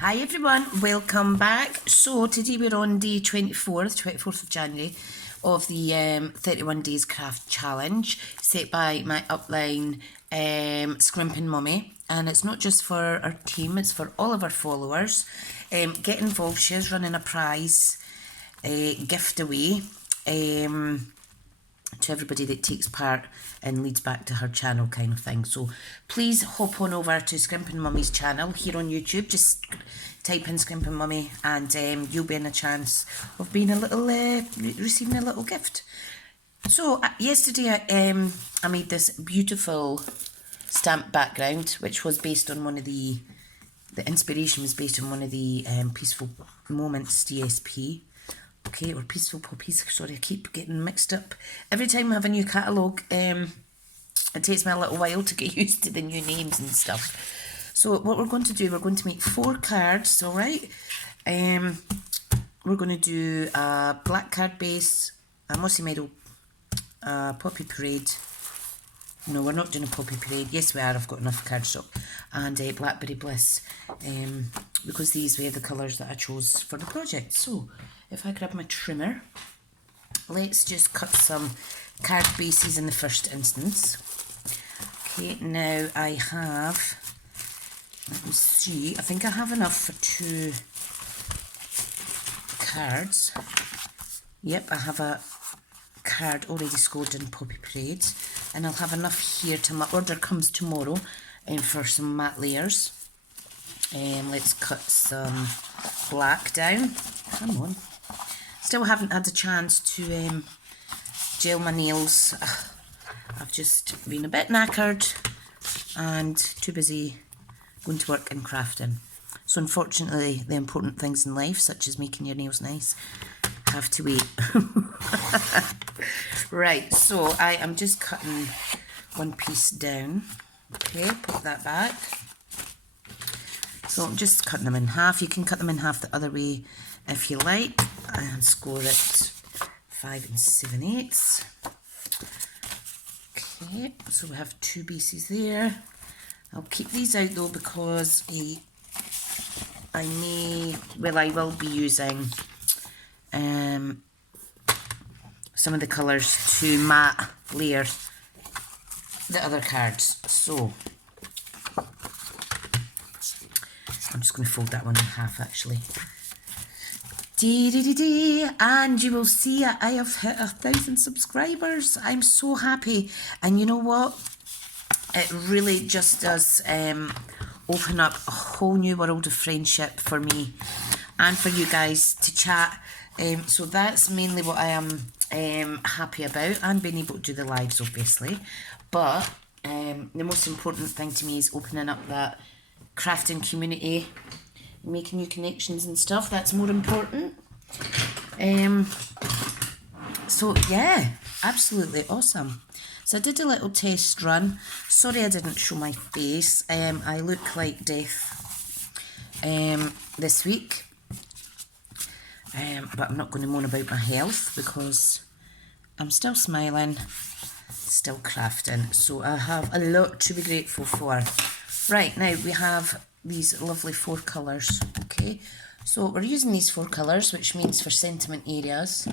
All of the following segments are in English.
Hi everyone, welcome back. So today we're on day 24th of January of the 31 Days Craft Challenge set by my upline Scrimpin' Mummy, and it's not just for our team, it's for all of our followers. Get involved, she's running a prize gift away to everybody that takes part and leads back to her channel kind of thing. So please hop on over to Scrimpin' Mummy's channel here on YouTube. Just type in Scrimpin' Mummy and you'll be in a chance of being a little, receiving a little gift. So yesterday I made this beautiful stamp background, which was based on one of the inspiration was based on one of the Peaceful Moments DSP. Okay, or Peaceful Poppies, sorry, I keep getting mixed up. Every time I have a new catalogue, it takes me a little while to get used to the new names and stuff. So what we're going to do, we're going to make 4 cards, alright? We're going to do a black card base, a Mossy Meadow, a Poppy Parade. No, we're not doing a Poppy Parade. Yes, we are, I've got enough cardstock. And a Blackberry Bliss, because these were the colours that I chose for the project. So if I grab my trimmer, let's just cut some card bases in the first instance. Okay, now I have, let me see, I think I have enough for 2 cards. Yep, I have a card already scored in Poppy Parade, and I'll have enough here till my order comes tomorrow for some matte layers. Let's cut some black down. Come on. Still haven't had a chance to gel my nails. I've just been a bit knackered and too busy going to work and crafting. So unfortunately, the important things in life, such as making your nails nice, have to wait. Right, so I am just cutting one piece down. Okay, put that back. So I'm just cutting them in half. You can cut them in half the other way if you like, and score it 5 7/8. Okay, so we have 2 bases there. I'll keep these out though because I will be using some of the colours to matte layer the other cards. So I'm just going to fold that one in half actually. And you will see I have hit 1,000 subscribers. I'm so happy, and you know what, it really just does open up a whole new world of friendship for me and for you guys to chat. So that's mainly what I am happy about, and being able to do the lives obviously, but the most important thing to me is opening up that crafting community, making new connections and stuff. That's more important. So yeah, absolutely awesome. So I did a little test run. Sorry I didn't show my face. I look like death this week, but I'm not going to moan about my health because I'm still smiling, still crafting. So I have a lot to be grateful for. Right, now we have these lovely 4 colours, okay? So we're using these 4 colours, which means for sentiment areas,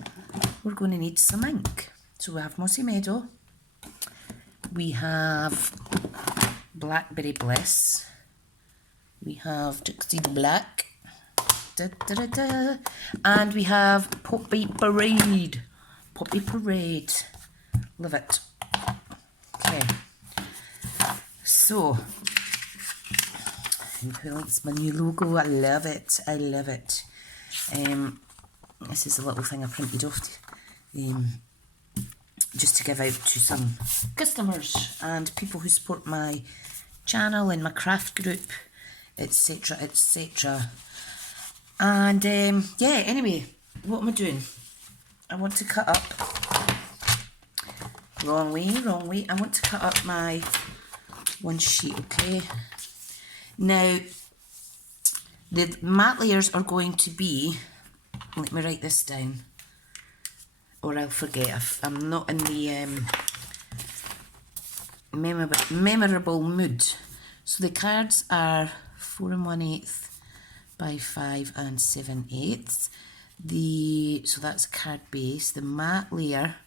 we're going to need some ink. So we have Mossy Meadow, we have Blackberry Bliss, we have Tuxedo Black, and we have Poppy Parade. Poppy Parade. Love it. Okay. So, who likes my new logo? I love it. I love it. This is a little thing I printed off just to give out to some customers and people who support my channel and my craft group, etc, etc. And yeah, anyway, what am I doing? I want to cut up, wrong way, I want to cut up my one sheet, okay? Now, the matte layers are going to be, let me write this down, or I'll forget if I'm not in the memorable mood. So the cards are 4 1/8 by 5 7/8. So that's card base. The mat layer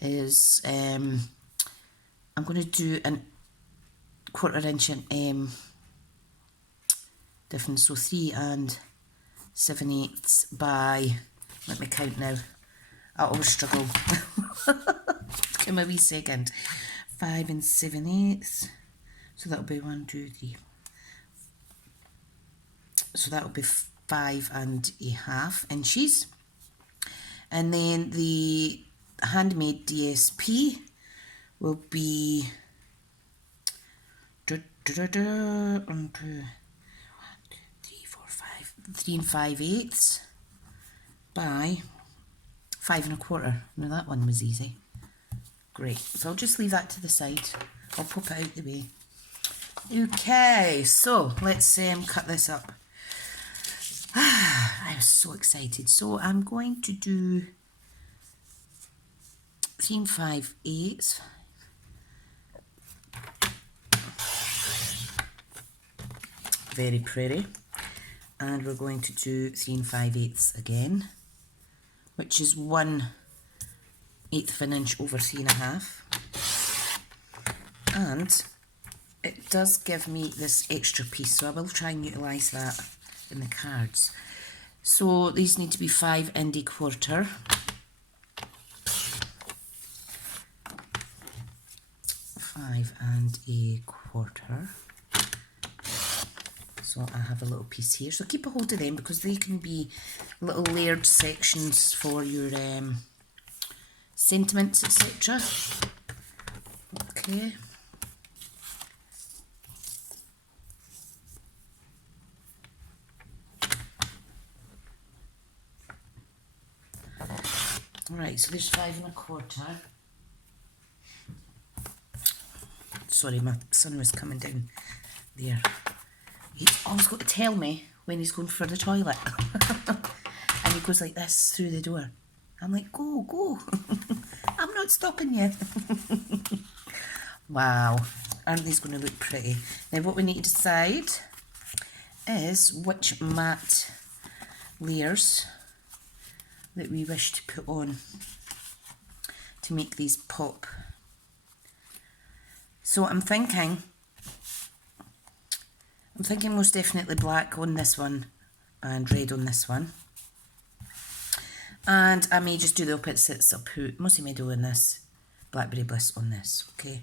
is I'm going to do a 1/4 inch difference, so 3 7/8 by, let me count now, I always struggle. Give me a wee second. 5 7/8, so that'll be 1, 2, 3. So that'll be 5.5 inches. And then the handmade DSP will be 1, 2, 1, 2, 3, 4, 5, 3 5/8 by 5 1/4. Now that one was easy. Great. So I'll just leave that to the side. I'll pop it out the way. Okay, so let's cut this up. I'm so excited. So I'm going to do 3 5/8. Very pretty. And we're going to do 3 5/8 again, which is 1/8 of an inch over 3.5. And it does give me this extra piece, so I will try and utilise that in the cards. So these need to be 5 1/4. So I have a little piece here. So keep a hold of them because they can be little layered sections for your sentiments, etc. Okay. Alright, so there's 5 1/4. Sorry, my son was coming down there. He's always got to tell me when he's going for the toilet. And he goes like this through the door. I'm like, go, go. I'm not stopping you. Wow, aren't these going to look pretty? Now what we need to decide is which matte layers that we wish to put on to make these pop. So I'm thinking most definitely black on this one and red on this one. And I may just do the opposites. I'll put Mossy Meadow on this, Blackberry Bliss on this, okay?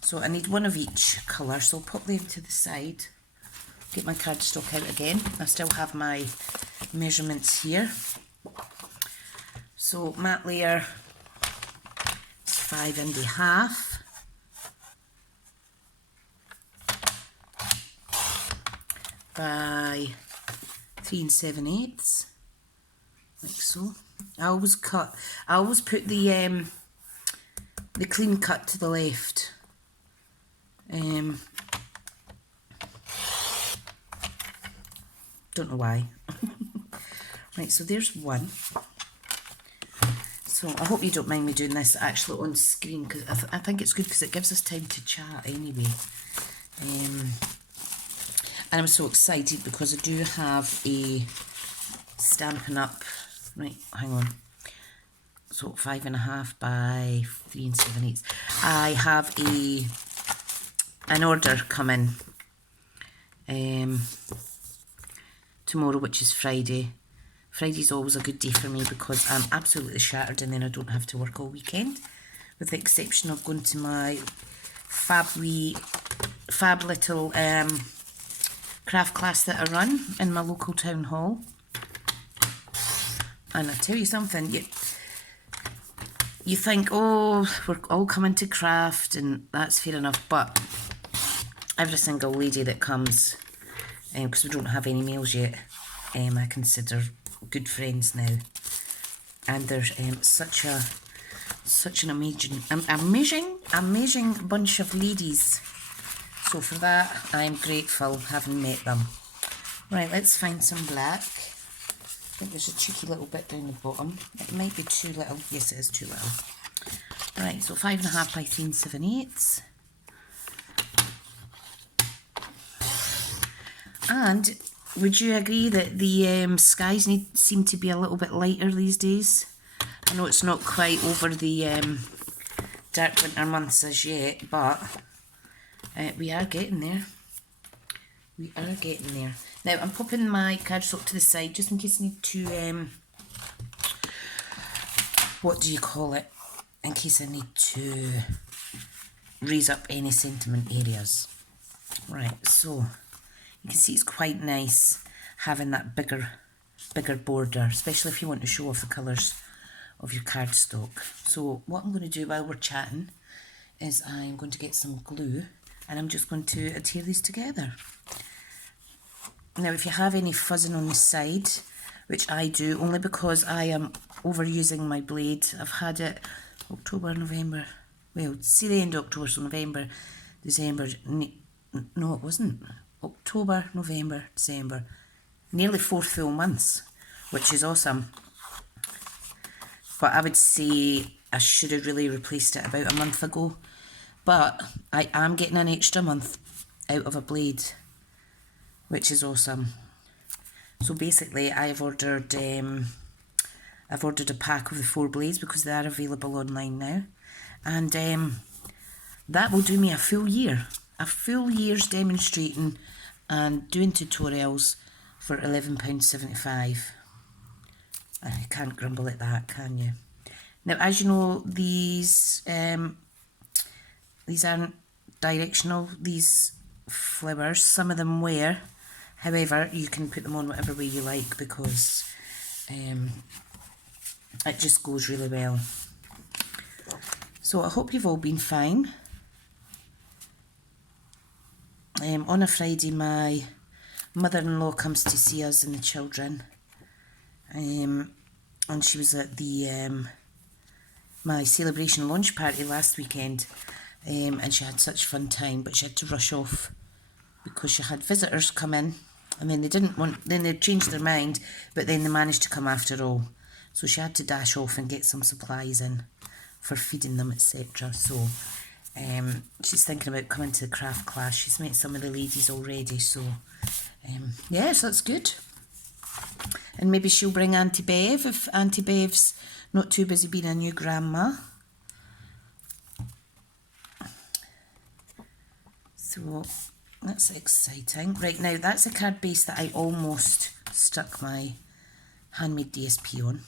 So I need one of each colour, so I'll pop them to the side. Get my cardstock out again. I still have my measurements here. So matte layer is 5 1/2. By 3 7/8, like so. I always put the clean cut to the left. Don't know why. Right, so there's one. So I hope you don't mind me doing this actually on screen, because I think it's good because it gives us time to chat anyway. And I'm so excited because I do have a Stampin' Up, right, hang on, so 5 1/2 by 3 7/8. I have an order coming tomorrow, which is Friday. Friday's always a good day for me because I'm absolutely shattered and then I don't have to work all weekend, with the exception of going to my fab little craft class that I run in my local town hall. And I tell you something, you think, oh, we're all coming to craft, and that's fair enough, but every single lady that comes, because we don't have any males yet, I consider good friends now, and there's such an amazing bunch of ladies. So for that, I'm grateful having met them. Right, let's find some black. I think there's a cheeky little bit down the bottom. It might be too little. Yes, it is too little. Right, so 5 1/2 by 3 7/8. And would you agree that the skies seem to be a little bit lighter these days? I know it's not quite over the dark winter months as yet, but we are getting there. We are getting there. Now, I'm popping my cardstock to the side just in case I need to, what do you call it? In case I need to raise up any sentiment areas. Right, so you can see it's quite nice having that bigger border, especially if you want to show off the colours of your cardstock. So what I'm going to do while we're chatting is I'm going to get some glue and I'm just going to adhere these together. Now, if you have any fuzzing on the side, which I do, only because I am overusing my blade. I've had it October, November, well, see the end of October, so November, December, no it wasn't, October, November, December, nearly 4 full months, which is awesome. But I would say I should have really replaced it about a month ago, but I am getting an extra month out of a blade, which is awesome. So basically I've ordered a pack of the 4 blades because they are available online now, and that will do me a full year's demonstrating and doing tutorials for £11.75. I can't grumble at that, can you? Now, as you know, these aren't directional, these flowers. Some of them were. However, you can put them on whatever way you like because it just goes really well. So I hope you've all been fine. On a Friday, my mother-in-law comes to see us and the children. And she was at the my celebration launch party last weekend, and she had such a fun time, but she had to rush off because she had visitors come in, and then they changed their mind, but then they managed to come after all, so she had to dash off and get some supplies in for feeding them, etc. So she's thinking about coming to the craft class. She's met some of the ladies already, so yeah, so that's good. And maybe she'll bring Auntie Bev if Auntie Bev's not too busy being a new grandma. So that's exciting. Right, now that's a card base that I almost stuck my handmade DSP on.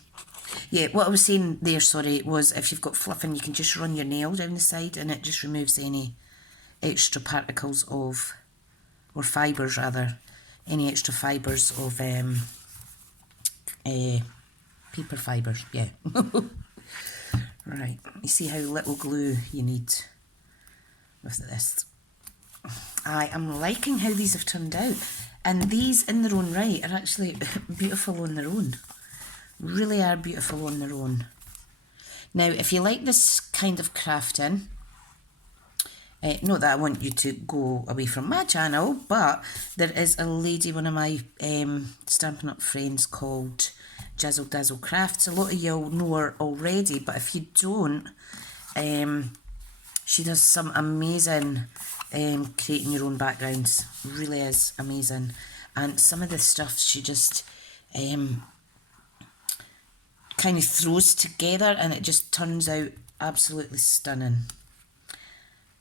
Yeah, what I was saying there, sorry, was if you've got fluffing, you can just run your nail down the side and it just removes any extra particles of, or fibres rather, any extra fibres of paper fibres, yeah. Right, you see how little glue you need with this. I am liking how these have turned out, and these in their own right are actually beautiful on their own. Really are beautiful on their own. Now, if you like this kind of crafting, not that I want you to go away from my channel, but there is a lady, one of my Stampin' Up friends, called Jazzle Dazzle Crafts. A lot of y'all know her already, but if you don't, she does some amazing creating your own backgrounds. Really is amazing. And some of the stuff she just kind of throws together and it just turns out absolutely stunning.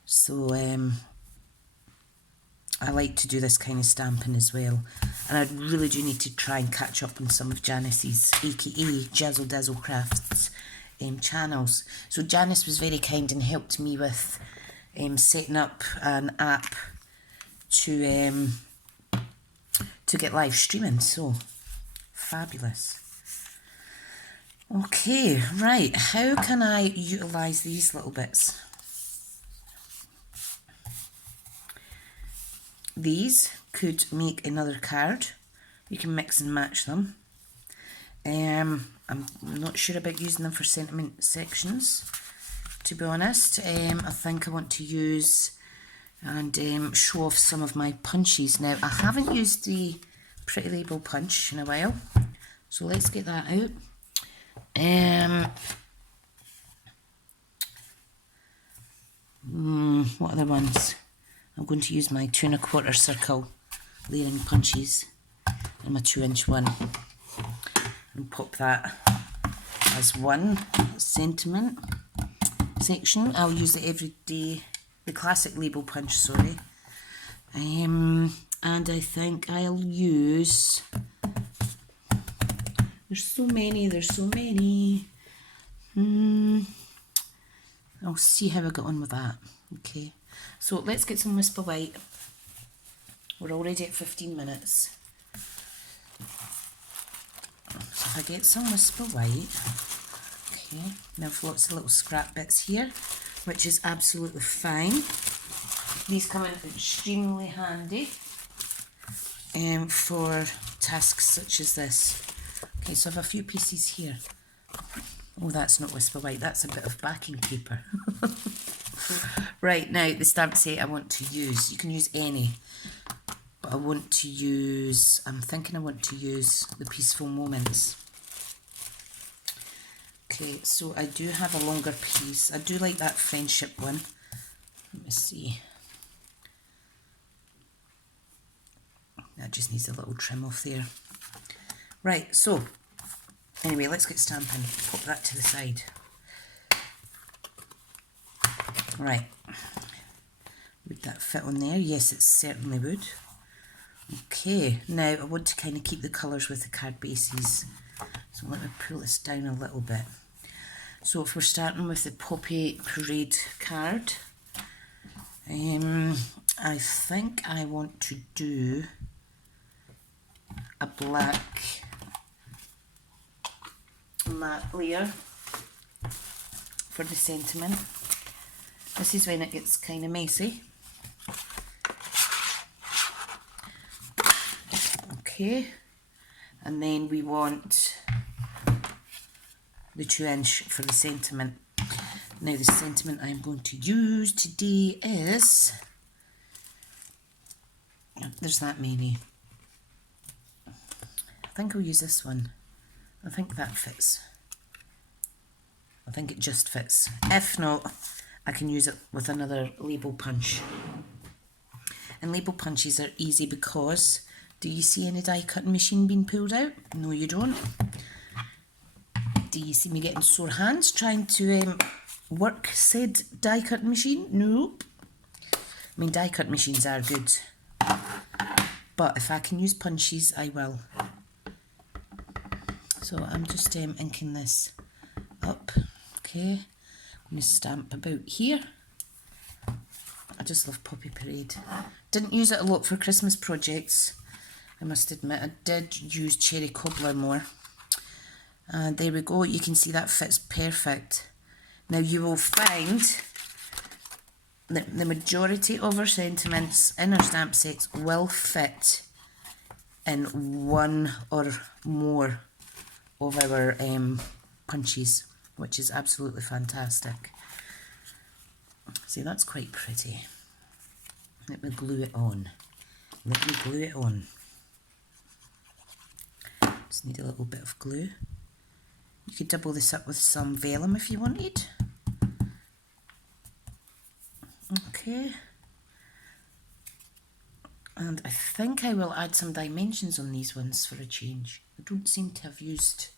So I like to do this kind of stamping as well, and I really do need to try and catch up on some of Janice's, aka Jazzle Dazzle Crafts, channels. So Janice was very kind and helped me with setting up an app to get live streaming, so fabulous. Okay, right, how can I utilise these little bits? These could make another card. You can mix and match them. I'm not sure about using them for sentiment sections, to be honest. I think I want to use and show off some of my punches. Now, I haven't used the Pretty Label punch in a while, so let's get that out. What other ones? I'm going to use my 2 1/4 circle layering punches. and my 2-inch one. And pop that as one sentiment section. I'll use the classic label punch, sorry. And I think I'll use, there's so many. I'll see how I get on with that. Okay, so let's get some Whisper White. We're already at 15 minutes. So if I get some Whisper White, okay, now I've lots of little scrap bits here, which is absolutely fine. These come in extremely handy for tasks such as this. Okay, so I have a few pieces here. Oh, that's not Whisper White, that's a bit of backing paper. Right, now the stamp set I want to use, you can use any, but I want to use, I'm thinking I want to use the Peaceful Moments. Okay, so I do have a longer piece. I do like that friendship one. Let me see. That just needs a little trim off there. Right, so anyway, let's get stamping. Pop that to the side. Right. Would that fit on there? Yes, it certainly would. Okay, now I want to kind of keep the colours with the card bases. So let me pull this down a little bit. So if we're starting with the Poppy Parade card, I think I want to do a black matte layer for the sentiment. This is when it gets kind of messy. Okay, and then we want the 2-inch for the sentiment. Now the sentiment I'm going to use today is, there's that many. I think I'll use this one. I think that fits. I think it just fits. If not, I can use it with another label punch. And label punches are easy because, do you see any die cutting machine being pulled out? No, you don't. Do you see me getting sore hands trying to work said die cutting machine? Nope. I mean, die cut machines are good, but if I can use punches, I will. So I'm just inking this up. Okay, I'm going to stamp about here. I just love Poppy Parade. Didn't use it a lot for Christmas projects, I must admit. I did use Cherry Cobbler more. And there we go, you can see that fits perfect. Now you will find that the majority of our sentiments in our stamp sets will fit in one or more of our punches, which is absolutely fantastic. See, that's quite pretty. Let me glue it on. Let me glue it on. Just need a little bit of glue. You could double this up with some vellum if you wanted. Okay. And I think I will add some dimensions on these ones for a change. I don't seem to have used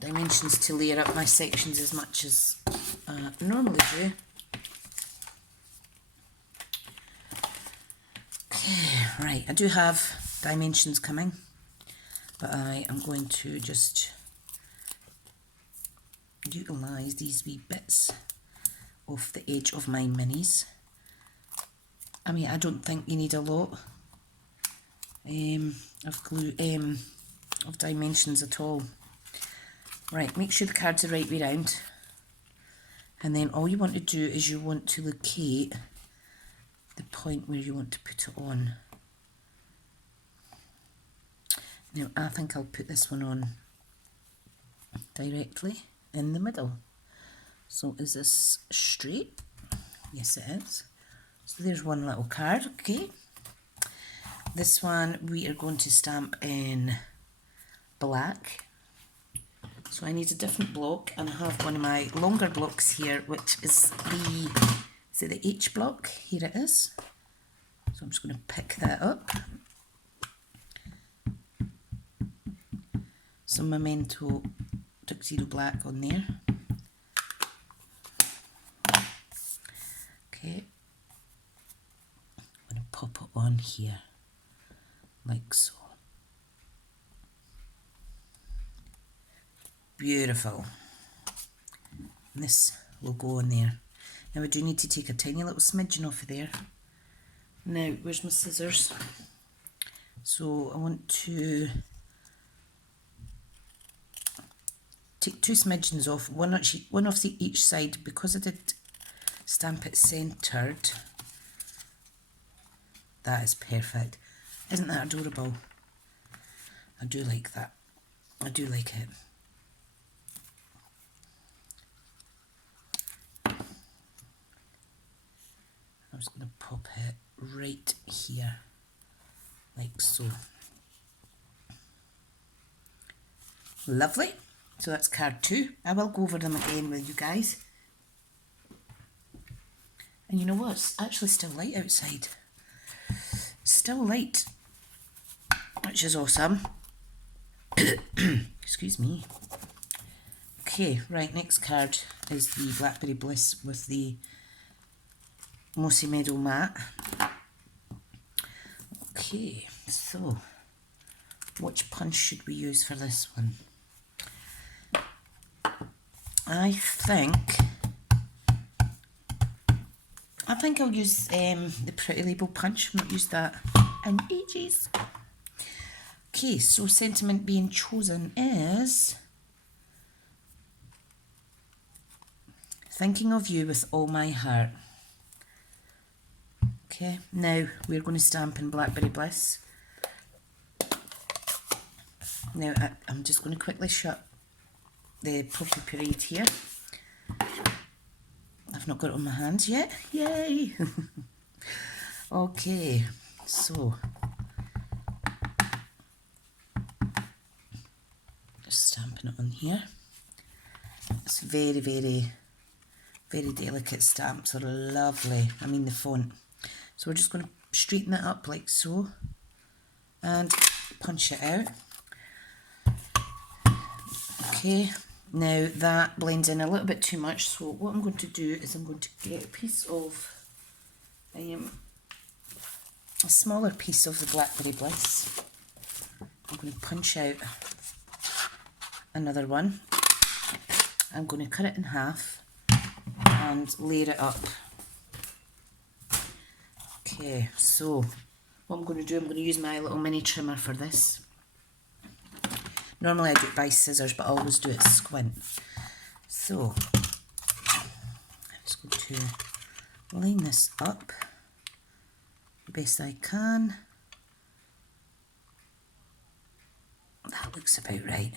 dimensions to layer up my sections as much as I normally do. Okay, right, I do have dimensions coming, but I am going to just utilise these wee bits off the edge of my minis. I mean, I don't think you need a lot of glue, of dimensions at all. Right, make sure the cards are right way round, and then all you want to do is you want to locate the point where you want to put it on. Now I think I'll put this one on directly in the middle. So is this straight? Yes, it is. So there's one little card, okay. This one we are going to stamp in black. So I need a different block, and I have one of my longer blocks here, which is the H block. Here it is. So I'm just going to pick that up. some Memento Tuxedo Black on there. Okay, I'm going to pop it on here, like so. Beautiful. And this will go on there. Now I do need to take a tiny little smidgen off of there. Now, where's my scissors? So I want to take 2 smidgens off, one off each side, because I did stamp it centred. That is perfect. Isn't that adorable? I do like that. I do like it. I'm just going to pop it right here, like so. Lovely. So that's card 2. I will go over them again with you guys. And you know what? It's actually still light outside. Still light, which is awesome. Excuse me. Okay, right, next card is the Blackberry Bliss with the Mossy Meadow Matte. Okay, so which punch should we use for this one? I think I'll use the Pretty Label punch. I've not used that in ages. Okay, so sentiment being chosen is thinking of you with all my heart. Okay, now we're going to stamp in Blackberry Bliss. Now I'm just going to quickly shut the Poppy Parade here. I've not got it on my hands yet. Yay! Okay, so just stamping it on here. It's very, very, very delicate stamps. Are lovely. I mean the font. So we're just going to straighten it up like so and punch it out. Okay, now that blends in a little bit too much, so what I'm going to do is I'm going to get a piece of, a smaller piece of the Blackberry Bliss. I'm going to punch out another one. I'm going to cut it in half and layer it up. Okay, so what I'm going to do, I'm going to use my little mini trimmer for this. Normally I do it by scissors, but I always do it squint. So, I'm just going to line this up the best I can. That looks about right.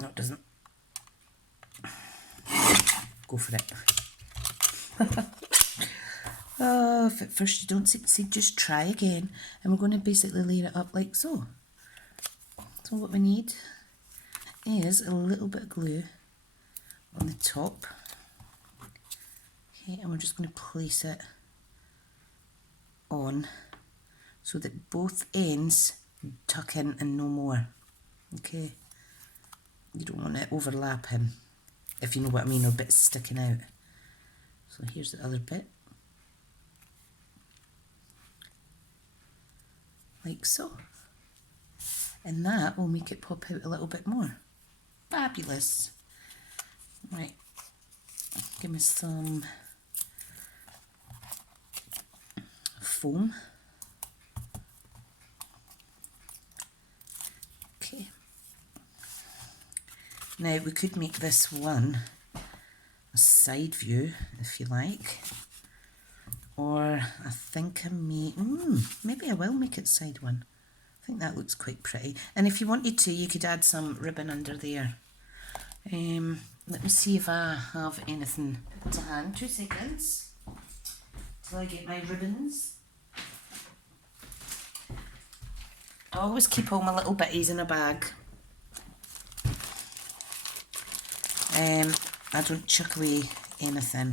No, it doesn't. Go for it. Oh, if at first you don't succeed, just try again. And we're going to basically layer it up like so. So what we need is a little bit of glue on the top. Okay, and we're just going to place it on so that both ends tuck in and no more. Okay, you don't want it overlapping, if you know what I mean, or bits sticking out. So here's the other bit. Like so. And that will make it pop out a little bit more. Fabulous. Right, give me some foam. Okay. Now we could make this one a side view if you like. Or I think I may, maybe I will make it side one. I think that looks quite pretty. And if you wanted to, you could add some ribbon under there. Let me see if I have anything to hand. 2 seconds till I get my ribbons. I always keep all my little bitties in a bag. I don't chuck away anything.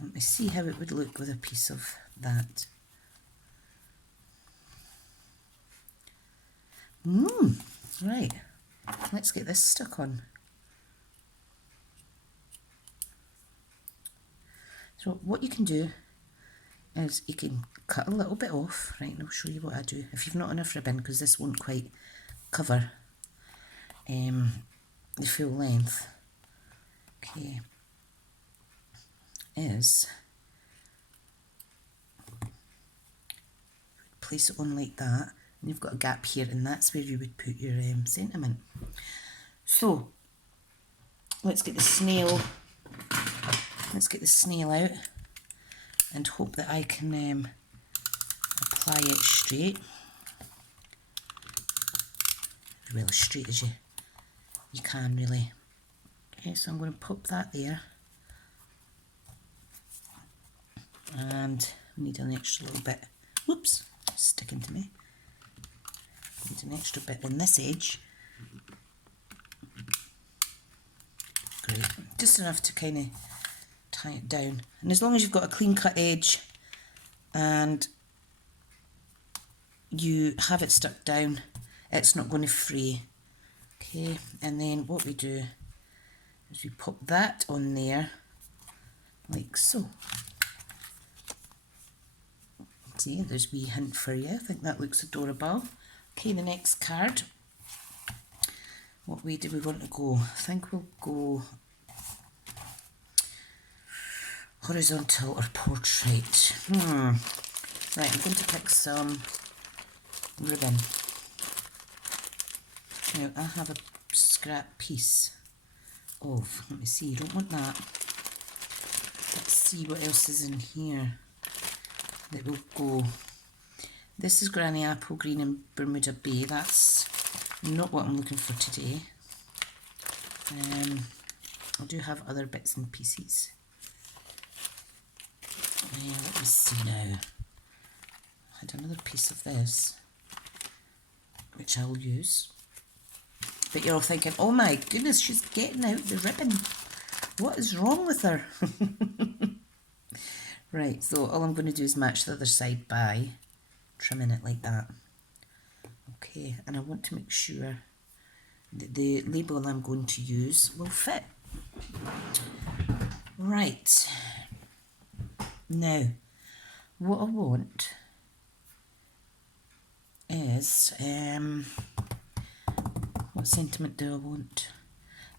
Let me see how it would look with a piece of that. Right, let's get this stuck on. So what you can do is you can cut a little bit off, right, and I'll show you what I do. If you've not enough ribbon, because this won't quite cover the full length, okay, is place it on like that, and you've got a gap here, and that's where you would put your sentiment. So let's get the snail out and hope that I can apply it straight, well, as straight as you can really. Okay, so I'm going to pop that there, and we need an extra little bit, whoops, sticking to me, need an extra bit on this edge. Great, just enough to kind of tie it down, and as long as you've got a clean cut edge and you have it stuck down, it's not going to fray. Okay, and then what we do is we pop that on there like so. See, there's a wee hint for you. I think that looks adorable. Okay, the next card, what way do we want to go? I think we'll go horizontal or portrait. Right, I'm going to pick some ribbon. Now I have a scrap piece of, let me see, you don't want that. Let's see what else is in here that will go. This is Granny Apple Green and Bermuda Bay. That's not what I'm looking for today. I do have other bits and pieces. Let me see now. I had another piece of this, which I'll use. But you're all thinking, oh my goodness, she's getting out the ribbon. What is wrong with her? Right, so all I'm going to do is match the other side by trimming it like that. Okay, and I want to make sure that the label I'm going to use will fit. Right. Now, what I want is, what sentiment do I want?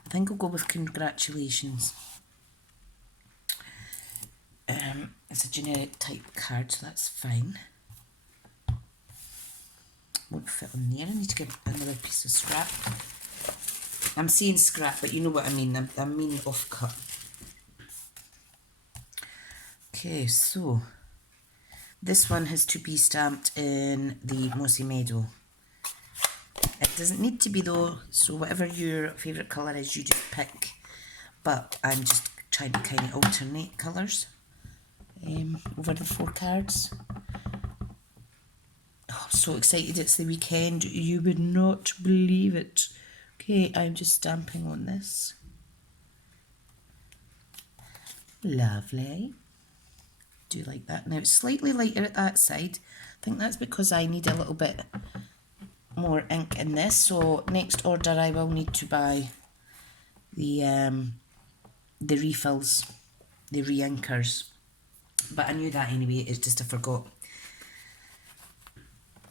I think I'll go with congratulations. It's a generic type card, so that's fine. Won't fit on there. I need to get another piece of scrap. I'm saying scrap, but you know what I mean. I mean off cut. Okay, so this one has to be stamped in the Mossy Meadow. It doesn't need to be though, so whatever your favourite colour is, you just pick. But I'm just trying to kind of alternate colours over the 4 cards. Oh, I'm so excited, it's the weekend. You would not believe it. Okay, I'm just stamping on this. Lovely. Do like that. Now it's slightly lighter at that side. I think that's because I need a little bit more ink in this. So next order I will need to buy the refills, the re-inkers. But I knew that anyway, it's just I forgot.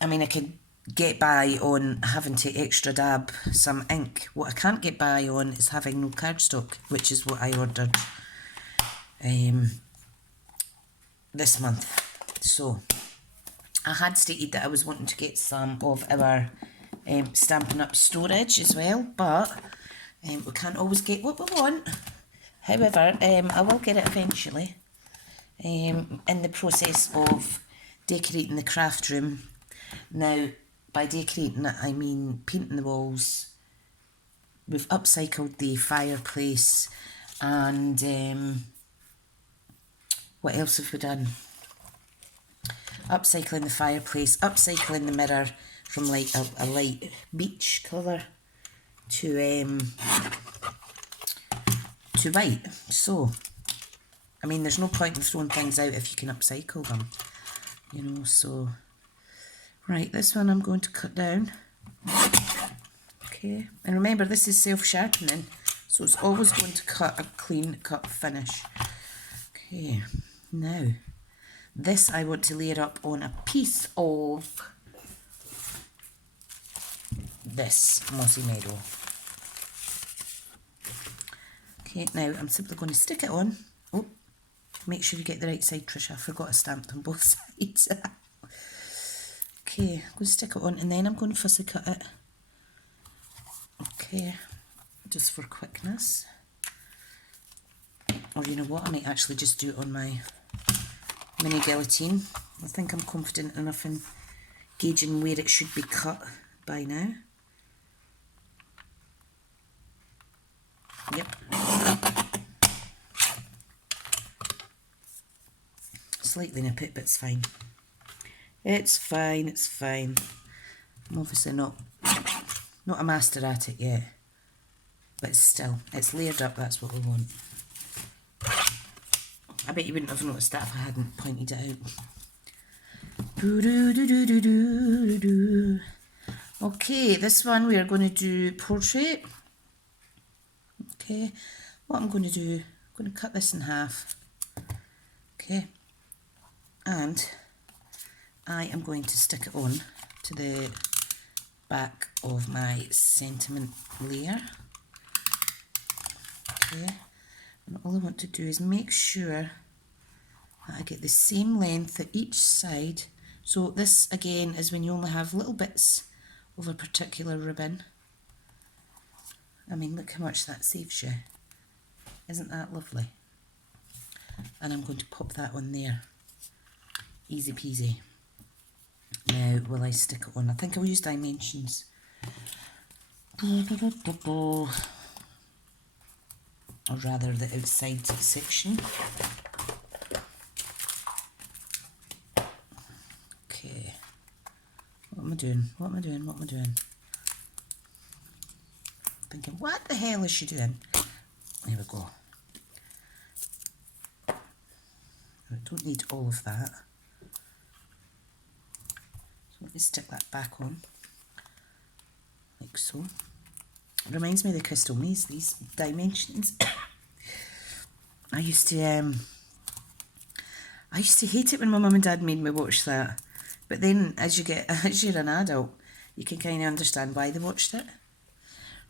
I mean, I could get by on having to extra dab some ink. What I can't get by on is having no cardstock, which is what I ordered this month. So I had stated that I was wanting to get some of our Stampin' Up storage as well, but we can't always get what we want. However, I will get it eventually. In the process of decorating the craft room. Now, by decorating it, I mean painting the walls. We've upcycled the fireplace, and what else have we done? Upcycling the fireplace, upcycling the mirror from like a light beige colour to white. So, I mean, there's no point in throwing things out if you can upcycle them, you know, so. Right, this one I'm going to cut down. Okay, and remember this is self-sharpening, so it's always going to cut a clean cut finish. Okay, now this I want to layer up on a piece of this mossy meadow. Okay, now I'm simply going to stick it on. Oh, make sure you get the right side, Tricia. I forgot I stamped on both sides. Okay, I'm going to stick it on and then I'm going to fussy cut it. Okay, just for quickness. Or you know what, I might actually just do it on my mini guillotine. I think I'm confident enough in gauging where it should be cut by now. Yep. Slightly nip it, but it's fine. It's fine, it's fine. I'm obviously not a master at it yet. But still, it's layered up, that's what we want. I bet you wouldn't have noticed that if I hadn't pointed it out. Okay, this one we are going to do portrait. Okay, what I'm going to do, I'm going to cut this in half. Okay, and I am going to stick it on to the back of my sentiment layer. Okay, and all I want to do is make sure that I get the same length at each side. So this again is when you only have little bits of a particular ribbon. I mean, look how much that saves you. Isn't that lovely? And I'm going to pop that on there. Easy peasy. Now, will I stick it on? I think I'll use dimensions. Or rather the outside section. Okay. What am I doing? What am I doing? What am I doing? Thinking, what the hell is she doing? There we go. I don't need all of that. So let me stick that back on. Like so. It reminds me of the Crystal Maze, these dimensions. I used to hate it when my mum and dad made me watch that. But then as you're an adult, you can kind of understand why they watched it.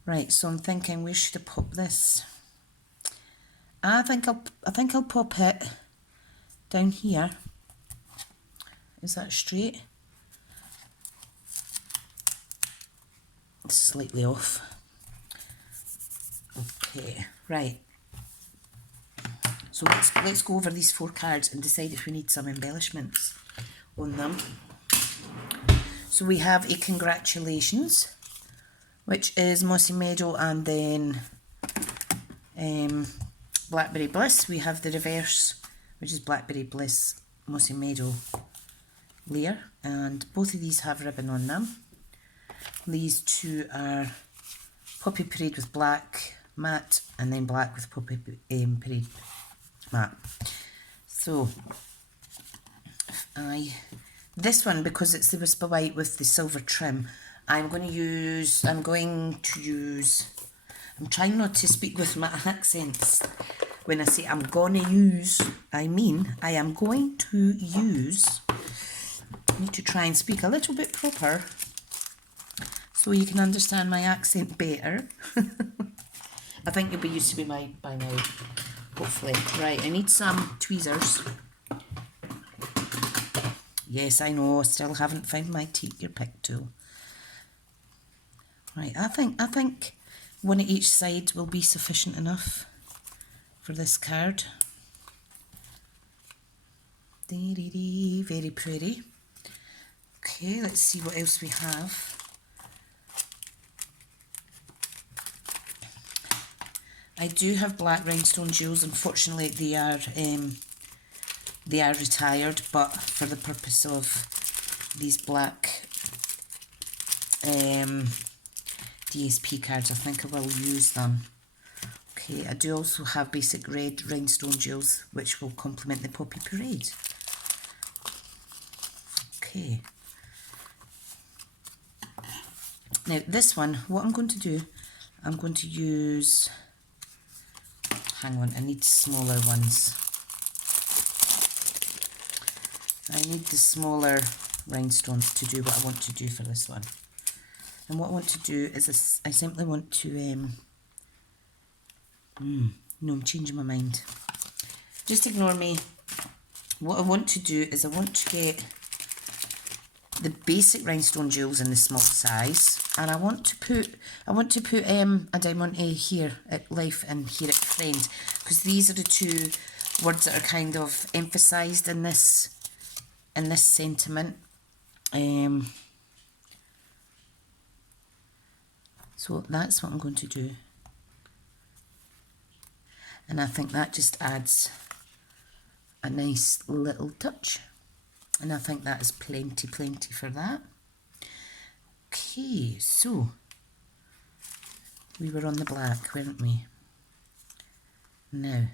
Right, so I'm thinking, where should I pop this? I think I'll pop it down here. Is that straight? It's slightly off. Okay, right. So let's go over these 4 cards and decide if we need some embellishments on them. So we have a congratulations, which is Mossy Meadow and then Blackberry Bliss. We have the reverse, which is Blackberry Bliss, Mossy Meadow layer, and both of these have ribbon on them. These 2 are Poppy Parade with black matte, and then black with Poppy Parade matte. So this one, because it's the Whisper White with the silver trim, I'm trying not to speak with my accents. When I say I'm gonna use, I mean I am going to use. I need to try and speak a little bit proper so you can understand my accent better. I think you'll be used to me by now, hopefully. Right, I need some tweezers. Yes, I know, still haven't found my take your pick tool. Right, I think one at each side will be sufficient enough for this card. Very pretty. Okay, let's see what else we have. I do have black rhinestone jewels. Unfortunately, they are retired, but for the purpose of these black DSP cards, I think I will use them. Okay, I do also have basic red rhinestone jewels, which will complement the Poppy Parade. Okay. Now this one, what I'm going to do, I'm going to use, hang on, I need smaller ones. I need the smaller rhinestones to do what I want to do for this one. And what I want to do is I simply want to, no, I'm changing my mind. Just ignore me. What I want to do is I want to get the basic rhinestone jewels in the small size, and I want to put a diamante here at Life and here at Friend, because these are the two words that are kind of emphasised in this sentiment. So that's what I'm going to do, and I think that just adds a nice little touch, and I think that is plenty for that. Okay, so we were on the black, weren't we? Now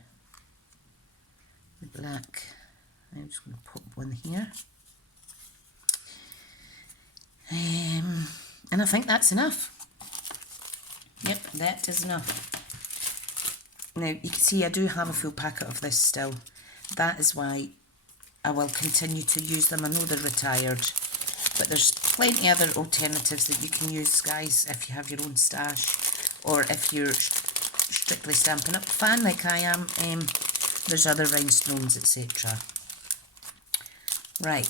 the black, I'm just going to pop one here, and I think that's enough. Yep, that is enough. Now you can see I do have a full packet of this still. That is why I will continue to use them. I know they're retired, but there's plenty other alternatives that you can use, guys, if you have your own stash, or if you're strictly Stampin' Up fan like I am. There's other rhinestones, etc. Right,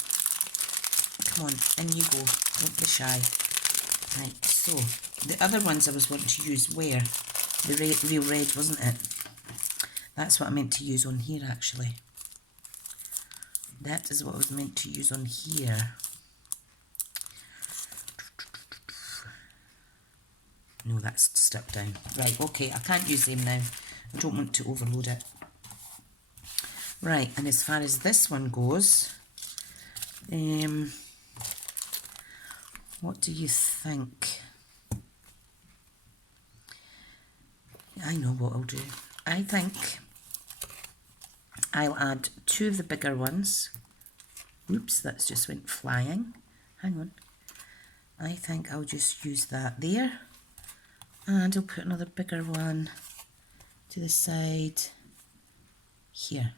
come on, in you go, don't be shy. Right, so the other ones I was wanting to use were the real red, wasn't it? That's what I meant to use on here, actually. That is what I was meant to use on here. No, that's stuck down. Right, okay, I can't use them now. I don't want to overload it. Right, and as far as this one goes, what do you think? I know what I'll do. I think I'll add two of the bigger ones. Oops, that's just went flying. Hang on. I think I'll just use that there. And I'll put another bigger one to the side here.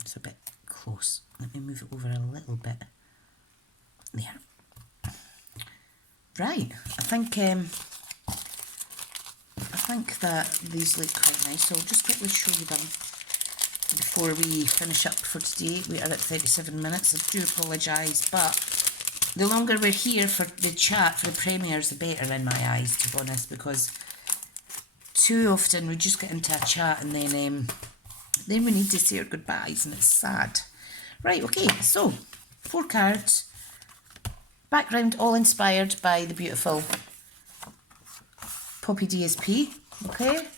It's a bit close. Let me move it over a little bit. There. Right, I think that these look quite nice, so I'll just quickly show you them before we finish up for today. We are at 37 minutes, I do apologise, but the longer we're here for the chat, for the premieres, the better in my eyes, to be honest, because too often we just get into a chat and then we need to say our goodbyes and it's sad. Right, okay, so 4 cards. Background all inspired by the beautiful Poppy DSP, okay?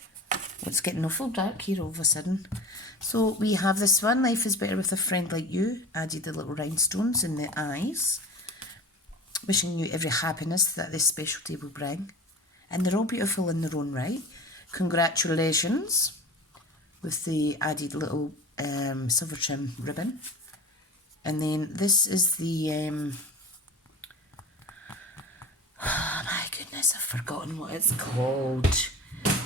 It's getting awful dark here all of a sudden. So we have this one, Life is Better with a Friend Like You. Added the little rhinestones in the eyes. Wishing you every happiness that this special day will bring. And they're all beautiful in their own right. Congratulations, with the added little silver trim ribbon. And then this is the... oh my goodness, I've forgotten what it's called.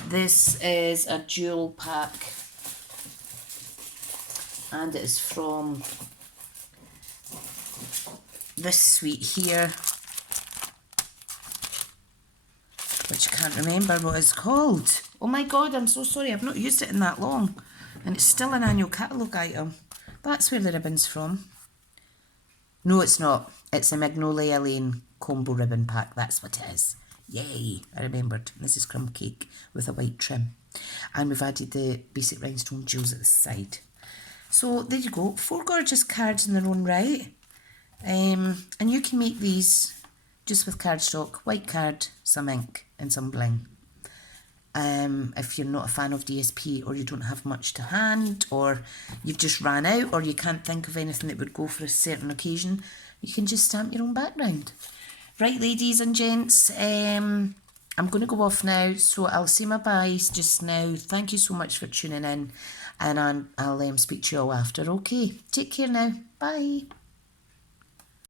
This is a jewel pack, and it is from this suite here, which I can't remember what it's called. Oh my god, I'm so sorry, I've not used it in that long, and it's still an annual catalogue item. That's where the ribbon's from. No, it's not. It's a Magnolia Lane combo ribbon pack. That's what it is. Yay, I remembered. This is crumb cake with a white trim. And we've added the basic rhinestone jewels at the side. So there you go. 4 gorgeous cards in their own right. And you can make these just with cardstock, white card, some ink and some bling. If you're not a fan of DSP, or you don't have much to hand, or you've just ran out, or you can't think of anything that would go for a certain occasion, you can just stamp your own background. Right, ladies and gents, I'm going to go off now, so I'll say my byes just now. Thank you so much for tuning in, and I'll speak to you all after. Okay, take care now. Bye.